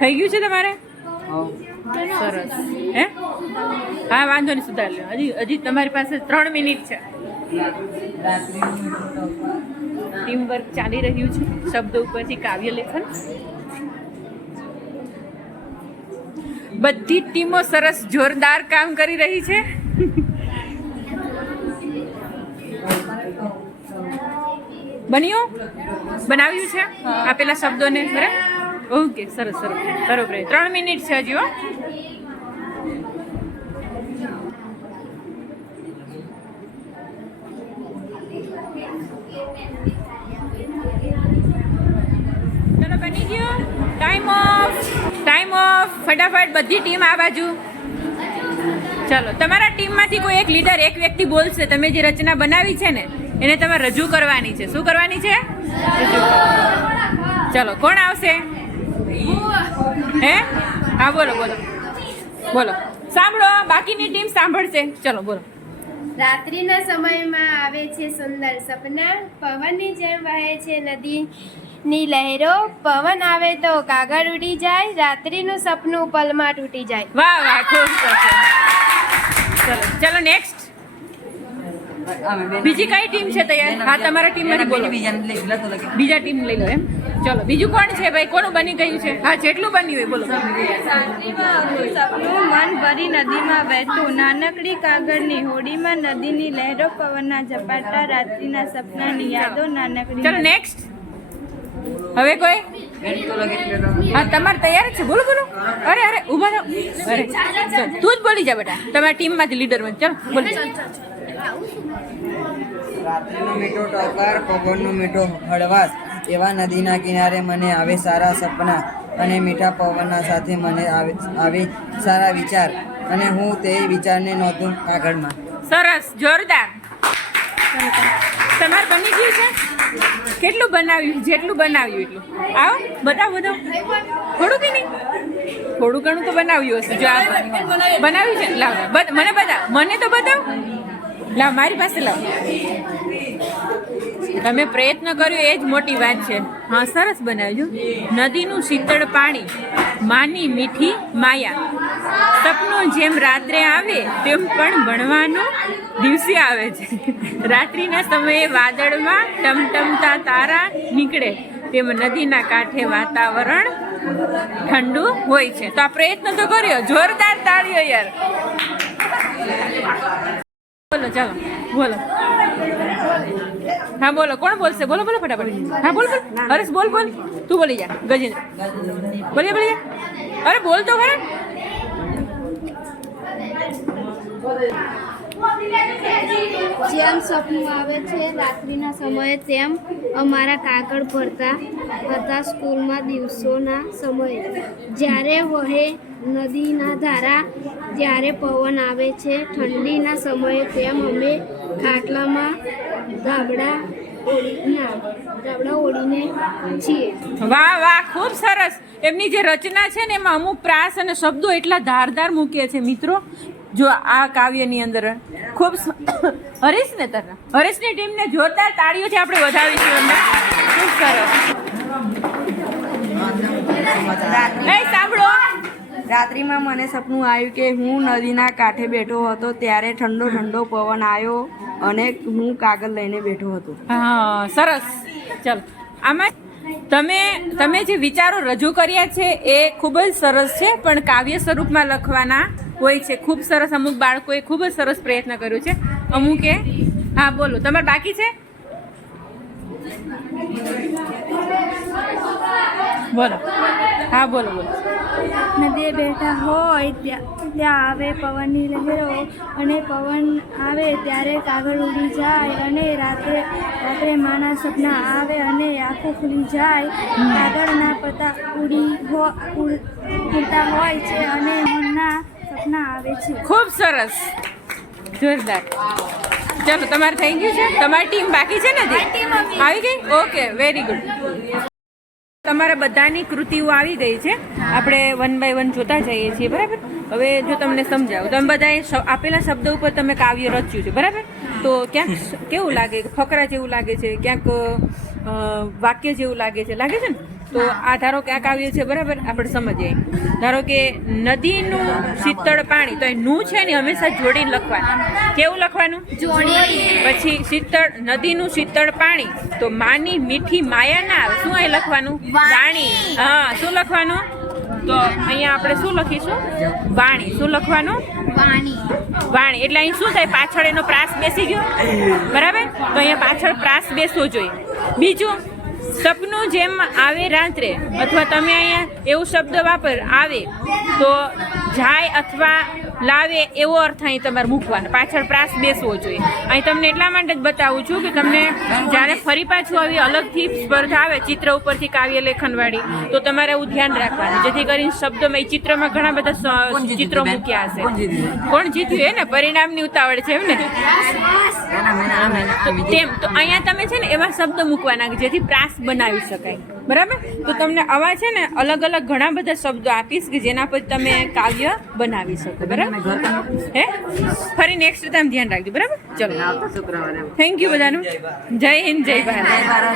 થઈ ગયું છે તમારે? સરસ. હે હા, વાંધો નહીં, સુધાર લો. હજી તમારી પાસે 3 મિનિટ છે. ટીમ વર્ક ચાલી રહ્યું છે. શબ્દ ઉપરથી કાવ્ય લેખન. બધી ટીમો સરસ જોરદાર કામ કરી રહી છે. બન્યું? બનાવ્યું છે આપેલા શબ્દોને? બરાબર. ઓકે, સરસ સરસ, બરોબર. 3 મિનિટ છે હજી. હો, ચલો બની ગયું. Time of. Time of. ફટાફટ બધી ટીમ આ બાજુ. ચલો, તમારા ટીમમાંથી કોઈ એક લીડર, એક વ્યક્તિ બોલશે. તમે જે રચના બનાવી છે ને એને તમે રજૂ કરવાની છે. શું કરવાની છે? ચલો, કોણ આવશે? હે? હા, બોલો બોલો બોલો. સાંભળો, બાકીની ટીમ સાંભળશે. ચલો બોલો. રાત્રિના સમયમાં આવે છે સુંદર સપના, પવનની જેમ વહે છે નદીની લહેરો, પવન આવે તો કાગળ ઉડી જાય, રાત્રિનું સપનું પલમાં તૂટી જાય. વાહ વાહ, ખૂબ સરસ. ચલો ચલો, નેક્સ્ટ. બીજી કઈ ટીમ છે તૈયાર? હા, તમારા ટીમમાંથી બોલો. બીજા ટીમ લઈ લો. એમ? ચલો, બીજું કોણ છે ભાઈ? કોનું બની ગયું છે? હા, જેટલું બન્યું હોય બોલો. સપનું મન ભરી નદીમાં વહેતું, નાનકડી કાગળની હોડીમાં નદીની લહેરો, પવનના ઝપાટા, રાત્રિના સપનાની યાદો, નાનકડી. ચલો, નેક્સ્ટ. હવે કોઈ? હા, તમારે તૈયાર જ છે? બોલો બોલો. અરે અરે, ઊભા થાવ. અરે ચાલ, તું જ બોલી જા બેટા. તમારા ટીમમાંથી લીડર બન. ચાલો બોલી. રાત્રિનો મીઠો ટોકાર, પવનનો મીઠો હળવાશ, એવા નદીના કિનારે મને આવે સારા સપના, અને મીઠા પવનના સાથે મને આવે સારા વિચાર, અને હું તે વિચારને નોંધું કાગળમાં. સરસ, જોરદાર. તમારે બની ગયું છે? કેટલું બનાવ્યું? જેટલું બનાવ્યું એટલું. આવો, બતાવો બતાવો. થોડું કે નહીં? થોડું ઘણું તો બનાવ્યું હશે. જો આ બનાવ્યું છે. લાવ, મને બતાવ. મને તો બતાવ. લાવ, મારી પાસે લાવ. તમે પ્રયત્ન કર્યો એ જ મોટી વાત છે. હા, સરસ બનાવ્યું. નદીનું શીતળ પાણી, માની મીઠી માયા, સપનું જેમ રાત્રે આવે તેમ પણ ભણવાનું દિવસે આવે છે, રાત્રિના સમયે વાદળમાં ટમટમતા તારા નીકળે તેમ નદીના કાંઠે વાતાવરણ ઠંડુ હોય છે. તો આ પ્રયત્ન તો કર્યો. જોરદાર તાળીઓ યાર. બોલો, ચાલો બોલો. હા બોલો, કોણ બોલશે? બોલો બોલો ફટાફટ. હા બોલ બોલ. હરેશ બોલ બોલ. તું બોલી જા. ગજેન્દ્ર બોલી બોલી જા. અરે બોલ તો ખરા. જેમ સપનું આવે છે રાત્રિના સમયે, તેમ અમારા કાગળ ભરતા હતા સ્કૂલમાં દિવસોના સમયે. જ્યારે વહે નદીના ધારા, જ્યારે પવન આવે છે ઠંડીના સમયે, તેમ અમે ખાટલામાં ધાબળા ઓળીને છીએ. વાહ વાહ, ખૂબ સરસ. એમની જે રચના છે ને એમાં અમુક પ્રાસ અને શબ્દો એટલા ધારદાર મૂક્યા છે મિત્રો. જો આ કાવ્યની અંદર ખૂબ હરીશ ને તારા હરીશની ટીમને જોરદાર તાળીઓથી આપણે વધાવીશું એમને. ખૂબ સરસ. સાંભળો. રાત્રિમાં મને સપનું આવ્યું કે હું નદીના કાંઠે બેઠો હતો, ત્યારે ઠંડો ઠંડો પવન આવ્યો અને હું કાગળ લઈને બેઠો હતો. હા, સરસ. ચાલો, આમાં તમે જે વિચારો રજૂ કર્યા છે એ ખૂબ જ સરસ છે, પણ કાવ્ય સ્વરૂપમાં લખવાના હોય છે. ખૂબ સરસ. અમુક બાળકોએ ખૂબ જ સરસ પ્રયત્ન કર્યો છે. અમુકે. હા બોલો, તમારે બાકી છે? બોલો. હા બોલો બોલો. નદીએ બેઠા હોય ત્યાં આવે પવનની લહેરો, અને પવન આવે ત્યારે કાગળ ઉડી જાય, અને રાત્રે માના સપના આવે અને આંખો ખુલી જાય. કાગળના પત્તા ઉડતા હોય છે અને મનના સપના આવે છે. ખૂબ સરસ, જોરદાર. ચાલો, તમારે થઈ ગયું છે? તમારી ટીમ બાકી છે ને? આવી ગઈ? Okay, very good. તમારા બધાની કૃતિઓ આવી ગઈ છે. આપણે વન બાય વન જોતા જઈએ છીએ, બરાબર. હવે જો તમને સમજાવું, તમે બધાએ આપેલા શબ્દ ઉપર તમે કાવ્ય રચ્યું છે, બરાબર. તો ક્યાંક કેવું લાગે, ફકરા જેવું લાગે છે, ક્યાંક વાક્ય જેવું લાગે છે ને. તો આ ધારો કે આ કાવ્ય છે, બરાબર. આપણે સમજીએ. ધારો કે નદીનું શીતળ પાણી, તો એ નું છે ને હંમેશા જોડીને લખવાનું. કેવું લખવાનું? પછી શીતળ, નદીનું શીતળ પાણી, તો માની મીઠી માયા ના આવે. શું અહીં લખવાનું? વાણી. હા, શું લખવાનું? તો અહીંયા આપણે શું લખીશું? વાણી. શું લખવાનું? વાણી. એટલે અહીં શું થાય? પાછળ એનો પ્રાસ બેસી ગયો, બરાબર. તો અહીંયા પાછળ પ્રાસ બેસવો જોઈએ. બીજું, સપનું જેમ આવે રાત્રે, અથવા તમે અહીંયા એવું શબ્દ વાપર, આવે તો જાય અથવા લાવે, એવો અર્થ અહીં તમારે મૂકવાનો. પાછળ પ્રાસ બેસવો જોઈએ. અહીં તમને એટલા માટે જ બતાવું છું કે તમને જ્યારે ફરી પાછું આવી અલગથી સ્પર્ધા આવે ચિત્ર ઉપરથી કાવ્ય લેખનવાળી, તો તમારે એવું ધ્યાન રાખવાનું, જેથી કરીને શબ્દોમાં, એ ચિત્રમાં ઘણા બધા ચિત્રો મૂક્યા હશે. કોણ જીત્યું? એ ને પરિણામની ઉતાવળ છે, એમ ને. તેમ તો અહીંયા તમે છે ને એવા શબ્દ મૂકવાના કે જેથી પ્રાસ બનાવી શકાય, બરાબર. તો તમને આવા છે ને અલગ અલગ ઘણા બધા શબ્દો આપીશ કે જેના પર તમે કાવ્ય બનાવી શકો, બરાબર. હે, ફરી નેક્સ્ટ ટાઈમ ધ્યાન રાખજો, બરાબર. ચલો, થેન્ક યુ બધાનું. જય હિન્દ, જય ભારત.